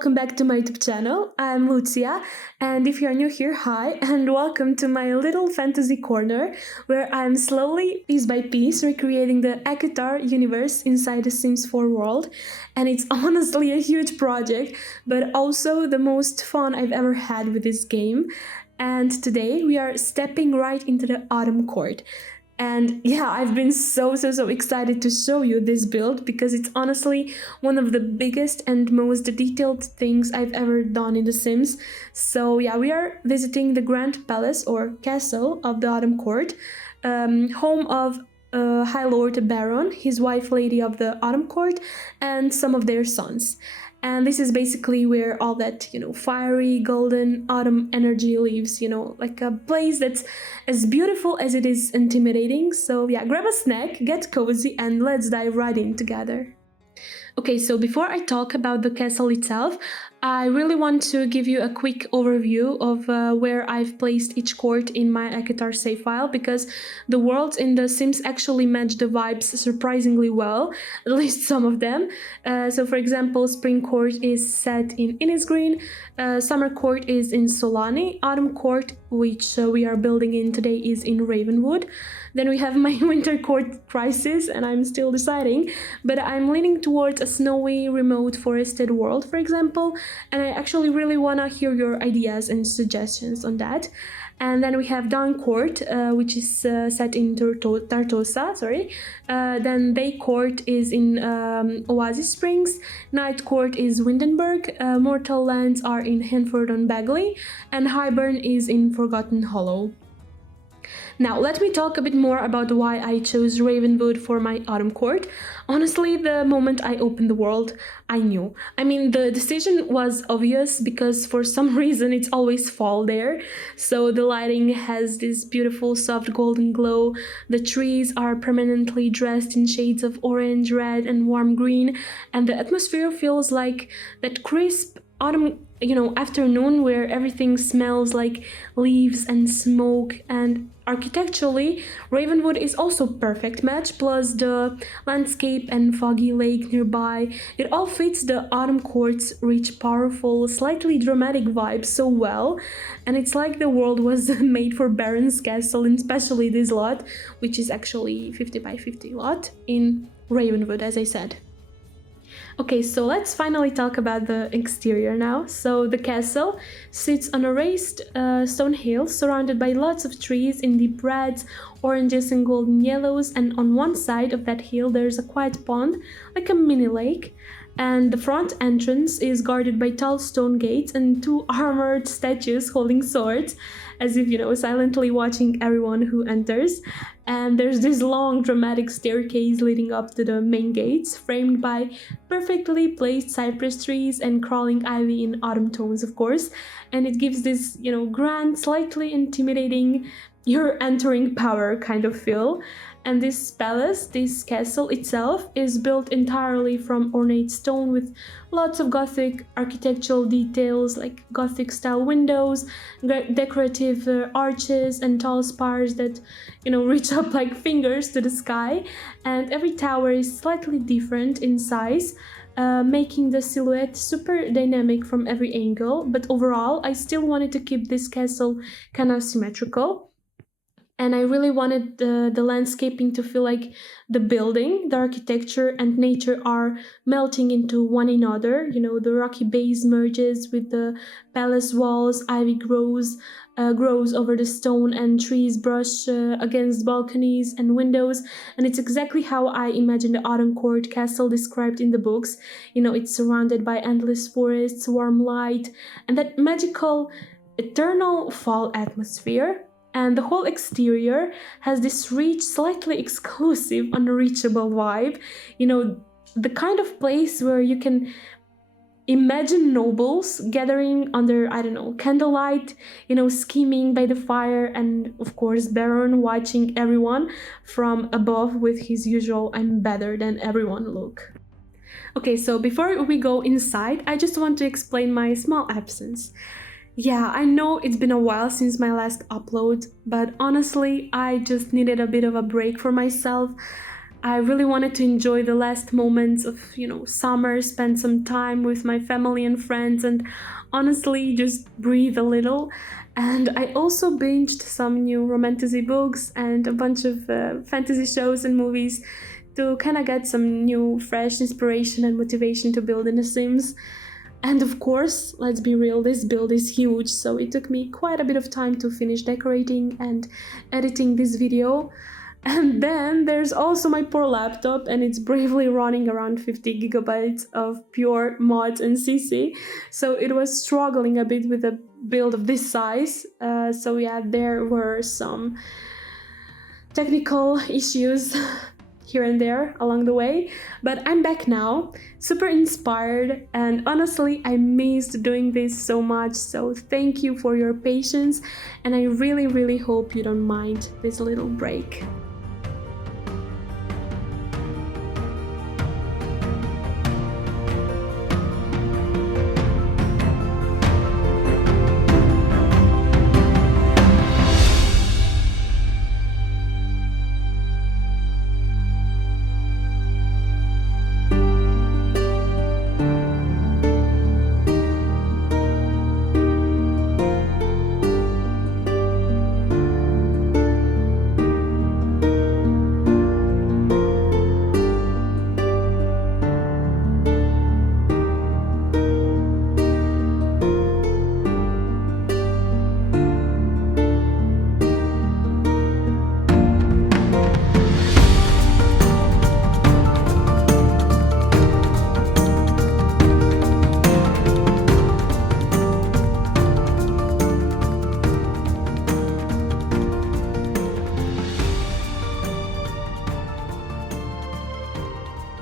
welcome back to my YouTube channel. I'm Lucia, and if you're new here, hi, and welcome to my little fantasy corner where I'm slowly, piece by piece, recreating the ACOTAR universe inside the Sims 4 world. And it's honestly a huge project, but also the most fun I've ever had with this game. And today we are stepping right into the autumn court. And yeah, I've been so excited to show you this build because it's honestly one of the biggest and most detailed things I've ever done in The Sims. So yeah, we are visiting the Grand Palace or Castle of the Autumn Court, home of High Lord Beron, his wife Lady of the Autumn Court, and some of their sons. And this is basically where all that, fiery, golden autumn energy lives, like a place that's as beautiful as it is intimidating. So yeah, grab a snack, get cozy, and let's dive right in together. Okay, so before I talk about the castle itself, I really want to give you a quick overview of where I've placed each court in my ACOTAR save file, because the worlds in The Sims actually match the vibes surprisingly well, at least some of them. So for example, Spring Court is set in Innisgreen, Summer Court is in Solani, Autumn Court, which we are building in today, is in Ravenwood. Then we have my Winter Court Crisis, and I'm still deciding, but I'm leaning towards a snowy, remote, forested world, for example, and I actually really want to hear your ideas and suggestions on that. And then we have Dawn Court, which is set in Tartosa, then Bay Court is in Oasis Springs, Night Court is Windenburg, Mortal Lands are in Hanford-on-Bagley, and Highburn is in Forgotten Hollow. Now, let me talk a bit more about why I chose Ravenwood for my autumn court. Honestly, the moment I opened the world, I knew. I mean, the decision was obvious because for some reason it's always fall there. So the lighting has this beautiful soft golden glow. The trees are permanently dressed in shades of orange, red, and warm green. And the atmosphere feels like that crisp autumn afternoon where everything smells like leaves and smoke. And architecturally, Ravenwood is also perfect match, plus the landscape and foggy lake nearby. It all fits the autumn court's rich, powerful, slightly dramatic vibe so well, and it's like the world was made for Baron's castle, and especially this lot, which is actually 50 by 50 lot in Ravenwood, as I said. Okay, so let's finally talk about the exterior now. So the castle sits on a raised stone hill surrounded by lots of trees in deep reds, oranges, and golden yellows, and on one side of that hill there's a quiet pond, like a mini lake. And the front entrance is guarded by tall stone gates and two armored statues holding swords, as if, silently watching everyone who enters. And there's this long dramatic staircase leading up to the main gates, framed by perfectly placed cypress trees and crawling ivy in autumn tones, of course. And it gives this, grand, slightly intimidating, you're entering power kind of feel. And this palace, this castle itself, is built entirely from ornate stone with lots of Gothic architectural details like Gothic style windows, decorative arches, and tall spires that, reach up like fingers to the sky. And every tower is slightly different in size, making the silhouette super dynamic from every angle. But overall, I still wanted to keep this castle kind of symmetrical. And I really wanted the landscaping to feel like the building, the architecture, and nature are melting into one another. The rocky base merges with the palace walls, ivy grows over the stone, and trees brush against balconies and windows. And it's exactly how I imagine the Autumn Court castle described in the books. It's surrounded by endless forests, warm light, and that magical, eternal fall atmosphere. And the whole exterior has this rich, slightly exclusive, unreachable vibe. The kind of place where you can imagine nobles gathering under, candlelight, scheming by the fire, and of course Baron watching everyone from above with his usual "I'm better than everyone" look. Okay, so before we go inside, I just want to explain my small absence. Yeah, I know it's been a while since my last upload, but honestly, I just needed a bit of a break for myself. I really wanted to enjoy the last moments of, summer, spend some time with my family and friends, and honestly just breathe a little. And I also binged some new romantasy books and a bunch of fantasy shows and movies to kind of get some new, fresh inspiration and motivation to build in The Sims. And of course, let's be real, this build is huge, so it took me quite a bit of time to finish decorating and editing this video. And then there's also my poor laptop, and it's bravely running around 50 gigabytes of pure mods and CC. So it was struggling a bit with a build of this size. So yeah, there were some technical issues here and there along the way, but I'm back now, super inspired, and honestly I missed doing this so much, so thank you for your patience, and I really hope you don't mind this little break.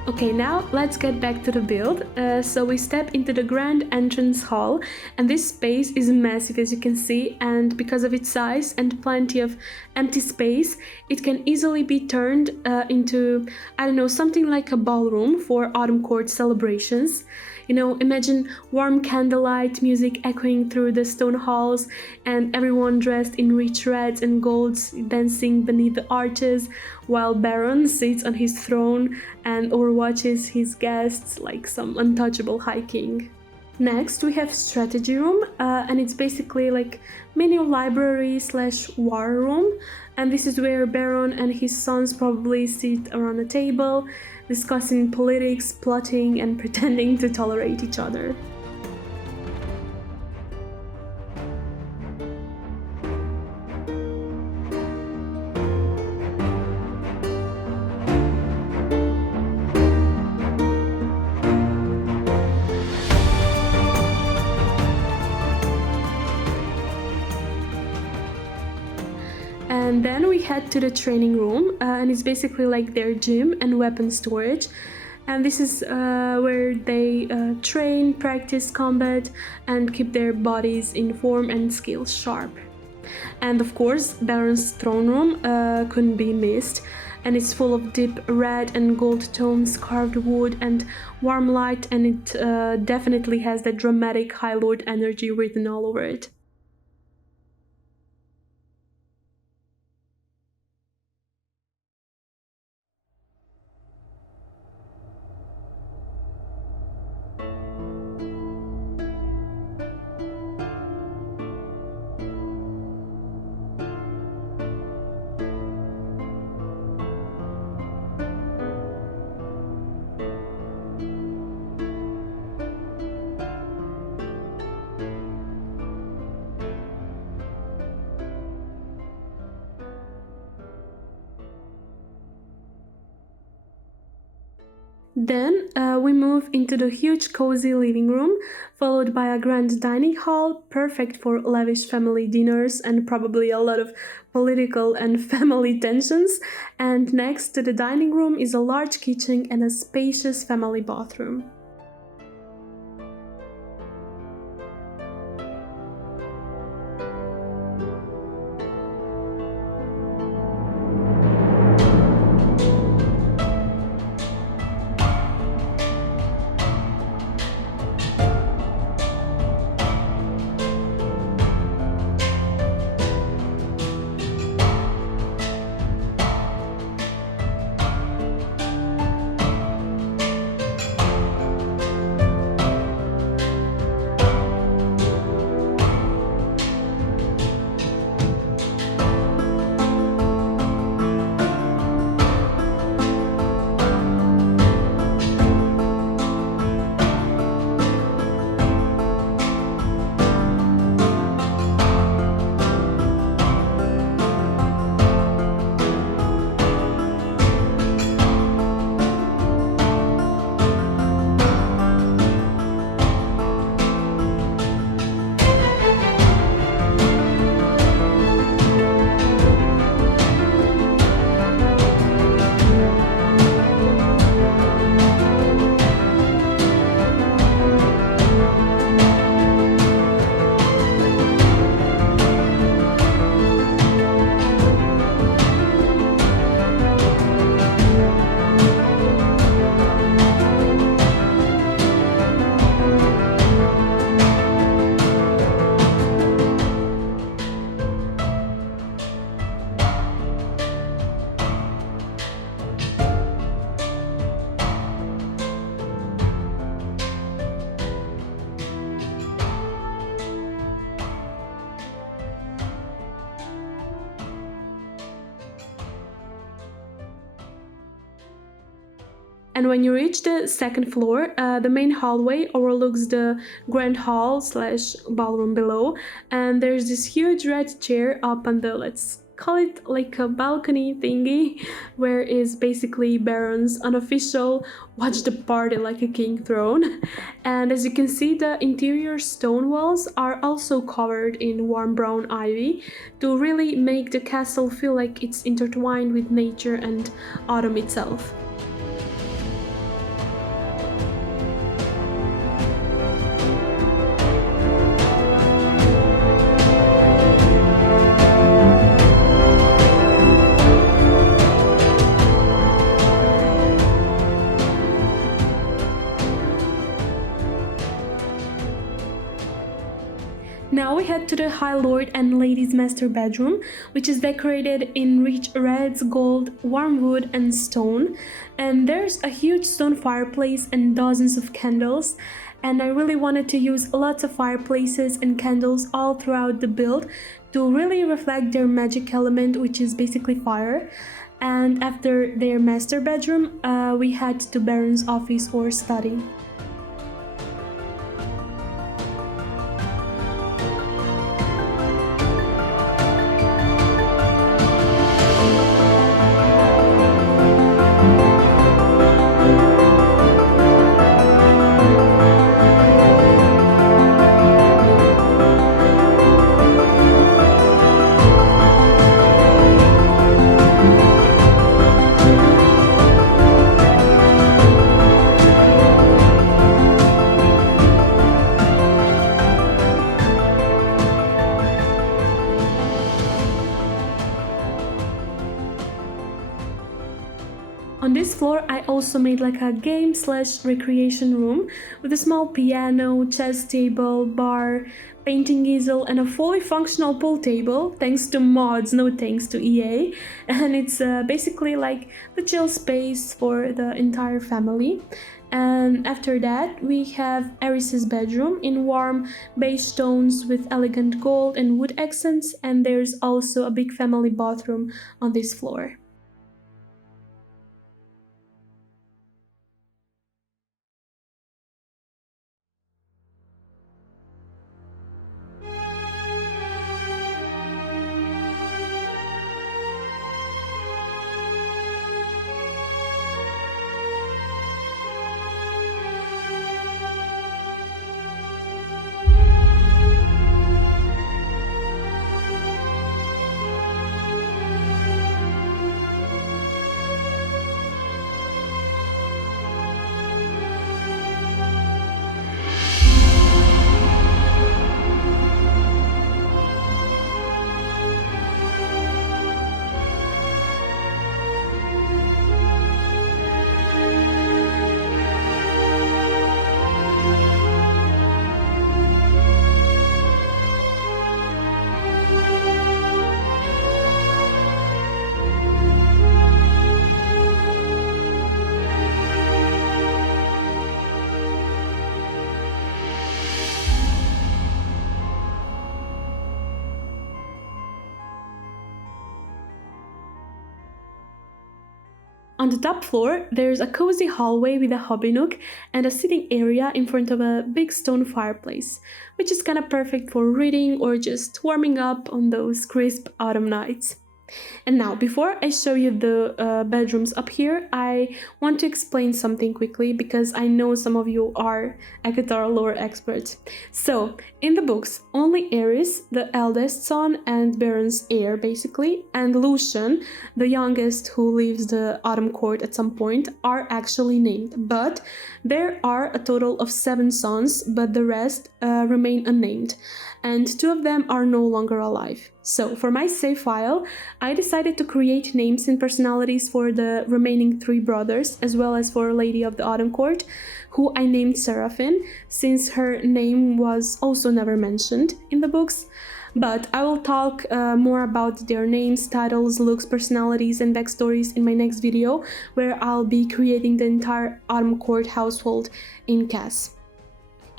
Okay, now let's get back to the build. So we step into the grand entrance hall, and this space is massive, as you can see, and because of its size and plenty of empty space, it can easily be turned into, I don't know, something like a ballroom for autumn court celebrations. Imagine warm candlelight, music echoing through the stone halls, and everyone dressed in rich reds and golds dancing beneath the arches, while Beron sits on his throne and overwatches his guests like some untouchable high king. Next, we have strategy room, and it's basically like mini library / war room, and this is where Beron and his sons probably sit around a table, discussing politics, plotting, and pretending to tolerate each other. And then we head to the training room, and it's basically like their gym and weapon storage. And this is where they train, practice combat, and keep their bodies in form and skills sharp. And of course, Baron's throne room couldn't be missed, and it's full of deep red and gold tones, carved wood, and warm light, and it definitely has that dramatic High Lord energy written all over it. Then we move into the huge cozy living room, followed by a grand dining hall, perfect for lavish family dinners and probably a lot of political and family tensions. And next to the dining room is a large kitchen and a spacious family bathroom. And when you reach the second floor, the main hallway overlooks the grand hall slash ballroom below, and there's this huge red chair up on the, let's call it like a balcony thingy, where is basically Beron's unofficial watch the party like a king throne. And as you can see, the interior stone walls are also covered in warm brown ivy to really make the castle feel like it's intertwined with nature and autumn itself. Now we head to the High Lord and Lady's Master bedroom, which is decorated in rich reds, gold, warm wood and stone. And there's a huge stone fireplace and dozens of candles. And I really wanted to use lots of fireplaces and candles all throughout the build to really reflect their magic element, which is basically fire. And after their master bedroom, we head to Beron's office or study. On this floor, I also made like a game slash recreation room with a small piano, chess table, bar, painting easel, and a fully functional pool table, thanks to mods, no thanks to EA. And it's basically like the chill space for the entire family. And after that, we have Eris's bedroom in warm beige tones with elegant gold and wood accents, and there's also a big family bathroom on this floor. On the top floor, there's a cozy hallway with a hobby nook and a sitting area in front of a big stone fireplace, which is kinda perfect for reading or just warming up on those crisp autumn nights. And now, before I show you the bedrooms up here, I want to explain something quickly because I know some of you are ACOTAR lore experts. So, in the books, only Eris, the eldest son and Beron's heir basically, and Lucian, the youngest who leaves the Autumn Court at some point, are actually named. But there are a total of 7 sons, but the rest remain unnamed. And 2 of them are no longer alive. So for my save file, I decided to create names and personalities for the remaining 3 brothers, as well as for Lady of the Autumn Court, who I named Seraphine, since her name was also never mentioned in the books. But I will talk more about their names, titles, looks, personalities, and backstories in my next video, where I'll be creating the entire Autumn Court household in Cass.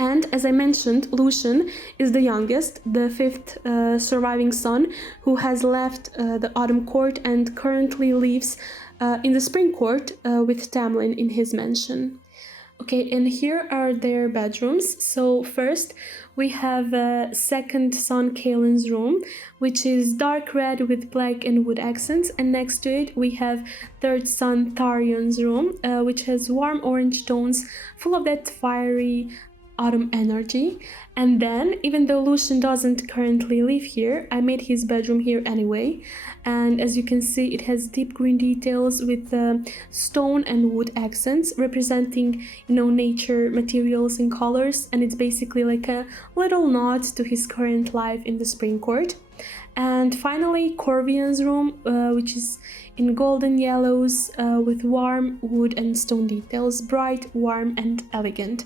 And as I mentioned, Lucian is the youngest, the 5th surviving son, who has left the Autumn Court and currently lives in the spring court with Tamlin in his mansion. Okay, and here are their bedrooms. So first we have second son Kaelin's room, which is dark red with black and wood accents, and next to it we have third son Tharion's room, which has warm orange tones, full of that fiery autumn energy. And then, even though Lucian doesn't currently live here, I made his bedroom here anyway. And as you can see, it has deep green details with stone and wood accents representing, nature, materials and colors. And it's basically like a little nod to his current life in the spring court. And finally, Corvian's room, which is in golden yellows with warm wood and stone details, bright, warm and elegant.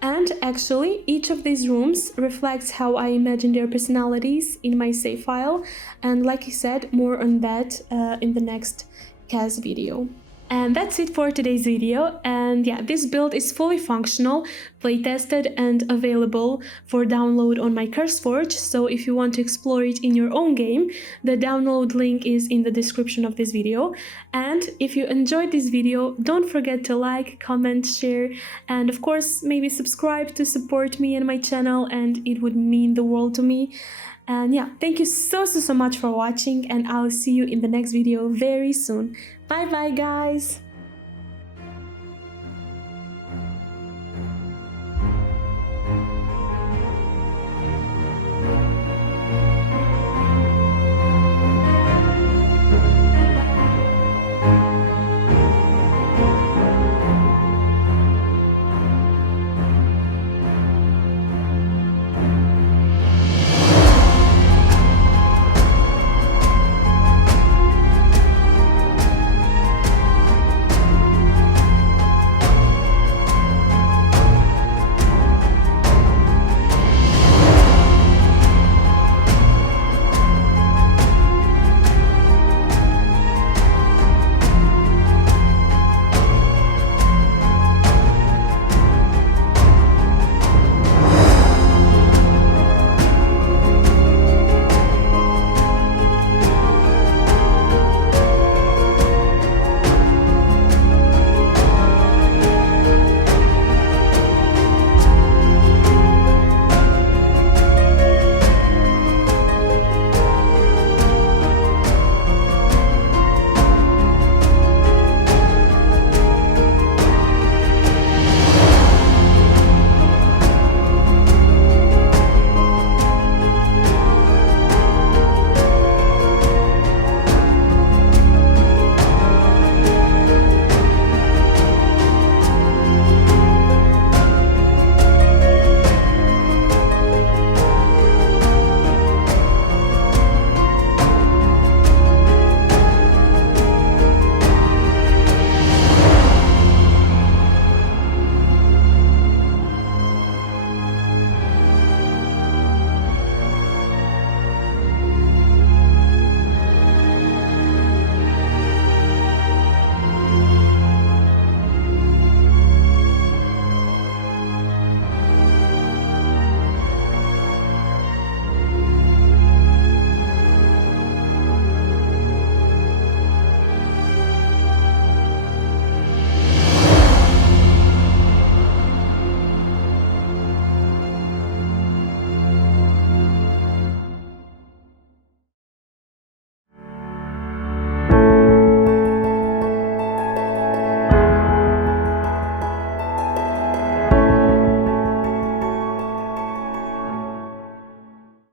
And actually, each of these rooms reflects how I imagine their personalities in my save file, and like I said, more on that in the next CAS video. And that's it for today's video, and yeah, this build is fully functional, playtested and available for download on my CurseForge, so if you want to explore it in your own game, the download link is in the description of this video. And if you enjoyed this video, don't forget to like, comment, share, and of course maybe subscribe to support me and my channel, and it would mean the world to me. And yeah, thank you so much for watching, and I'll see you in the next video very soon. Bye bye guys!